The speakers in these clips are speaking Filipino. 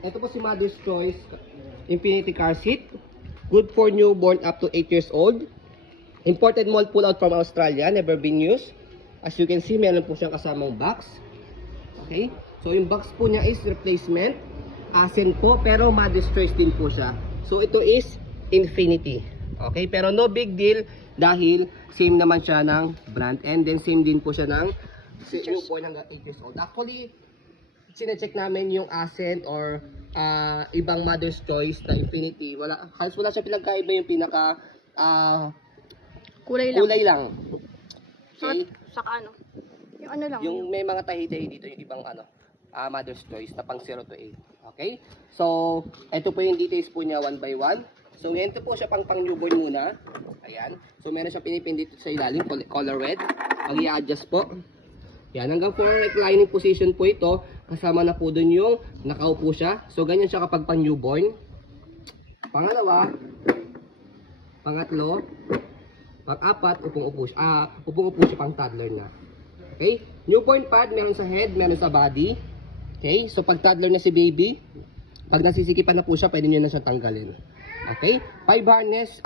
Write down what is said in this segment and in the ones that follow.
ito po si Mother's Choice Infinity Car Seat. Good for newborn up to 8 years old. Imported mold pull out from Australia, never been used. As you can see, meron po siyang kasamang box. Okay? So yung box po niya is replacement. Asen po, pero Mother's Choice din po siya. So ito is Infinity. Okay? Pero no big deal dahil same naman siya ng brand. And then same din po siya ng newborn hanggang 8 years old. Actually, sinecheck namin yung Ascent or ibang Mother's Choice na Infinity. Halos wala siya pinagkaiba, yung pinaka kulay lang. Okay? Saka ano? Yung ano lang. Yung may mga tahi-tahi dito, yung ibang Mother's Choice na pang 0 to 8. Okay? So, ito po yung details po niya one by one. So, ito po siya pang newborn muna. Ayan. So, meron siya pinipin dito sa ilalim, color red. Pag i-adjust po. Yan, hanggang for reclining position po ito. Kasama na po dun yung nakaupo siya. So, ganyan siya kapag pang newborn. Pangalawa, pangatlo, pang-apat, upong-upo siya pang toddler na. Okay? Newborn pad, meron sa head, meron sa body. Okay? So, pag toddler na si baby, pag nasisikipan na po siya, pwede nyo na siya tanggalin. Okay? 5 harness.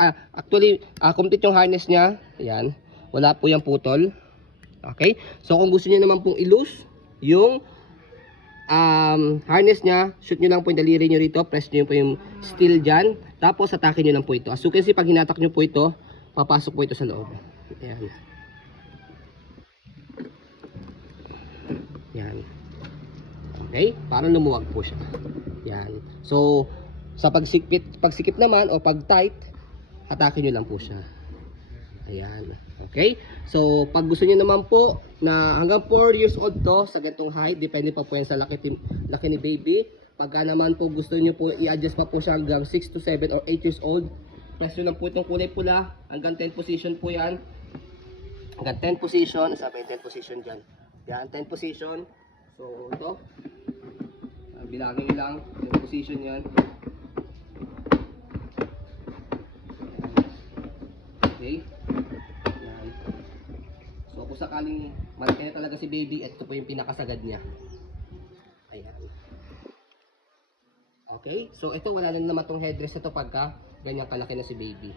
Complete yung harness niya. Ayan. Wala po yung putol. Okay? So, kung gusto niyo naman pong i-loose yung harness niya, shoot nyo lang po yung daliri nyo rito. Press nyo po yung steel dyan. Tapos, atakin nyo lang po ito. As you can see, pag hinatak nyo po ito, papasok po ito sa loob. Ayan. Ayan. Okay? Parang lumuwag po siya. Ayan. So, sa pagsikip naman o pag tight, hatakin nyo lang po siya. Ayan. Okay? So, pag gusto niyo naman po na hanggang 4 years old to sa ganitong height, depende pa po yan sa laki ni baby. Pagka naman po gusto niyo po i-adjust pa po siya hanggang 6 to 7 or 8 years old, press nyo lang po itong kulay pula. Hanggang 10 position po yan. Hanggang 10 position. Sabi 10 position dyan. Yan, 10 position. So, ito. Bilangin lang yung position yan. Okay. Yan. So, kung sakaling malaki na talaga si baby, ito po yung pinakasagad niya. Ayan. Okay. So, ito wala na naman itong headrest na ito pagka ganyan kalaki na si baby.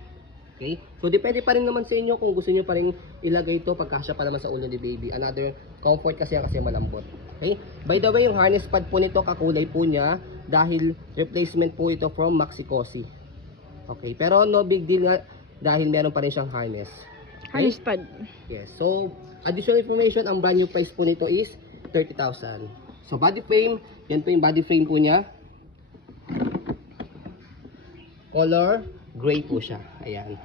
Okay. So, depende pa rin naman sa inyo kung gusto nyo pa rin ilagay ito pagkasya pa naman sa ulo ni baby. Another comfort kasi malambot. Okay. By the way, yung harness pad po nito, kakulay po niya dahil replacement po ito from Maxi-Cosi. Okay. Pero no big deal nga dahil meron pa rin siyang harness. Okay? Harness pad. Yes. So, additional information, ang brand new price po nito is 30,000. So, body frame, yan po yung body frame po niya. Color, gray po siya. Ayan.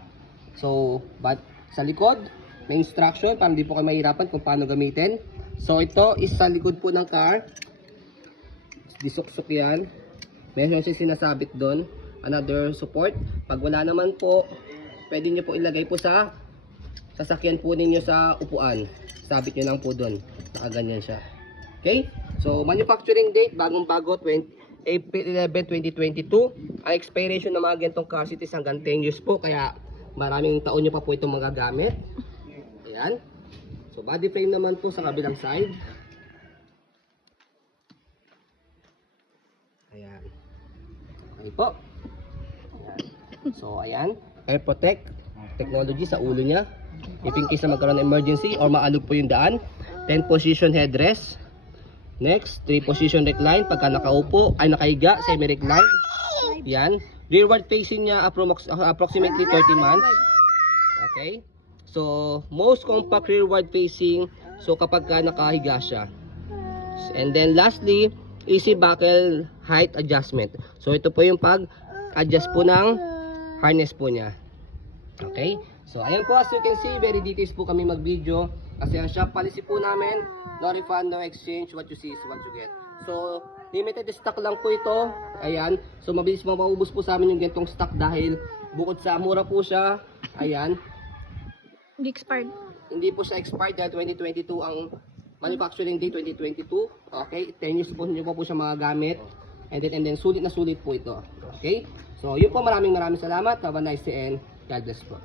So, sa likod, may instruction para hindi po kayo mahirapan kung paano gamitin. So, ito is sa likod po ng car. Disuksok yan. Meron siya sinasabit doon. Another support. Pag wala naman po, pwede nyo po ilagay po sa sasakyan po ninyo sa upuan. Sabit nyo lang po doon. Nakaganyan siya. Okay? So, manufacturing date, bagong-bago, April 11, 2022. Ang expiration ng mga ganitong car seat is hanggang 10 years po. Kaya maraming taon nyo pa po itong magagamit. Ayan. So, body frame naman po sa kabilang side. Ayan. Okay po. Ayan. So, ayan. Air Protect technology sa ulo niya. If in case na magkaroon ng emergency or maalog po yung daan. 10 position headrest. Next, 3 position recline. Pagka nakaupo, ay nakahiga, semi-recline. Yan. Rearward facing niya approximately 30 months. Okay. So, most compact rearward facing. So, kapag nakahiga siya. And then lastly, easy buckle height adjustment. So, ito po yung pag-adjust po ng harness po niya. Okay? So, ayan po, as you can see, very details po kami mag-video. Kasi ang shop policy po namin, no refund, no exchange, what you see is what you get. So, limited stock lang po ito. Ayan. So, mabilis maubos po sa amin yung ganitong stock dahil bukod sa mura po siya, ayan. Hindi expired. Hindi po siya expired dahil 2022 ang manufacturing date, 2022. Okay? 10 years po nyo po siya magagamit. And then sulit na sulit po ito. Okay? So, yun po, maraming salamat. Have a nice day and God bless po.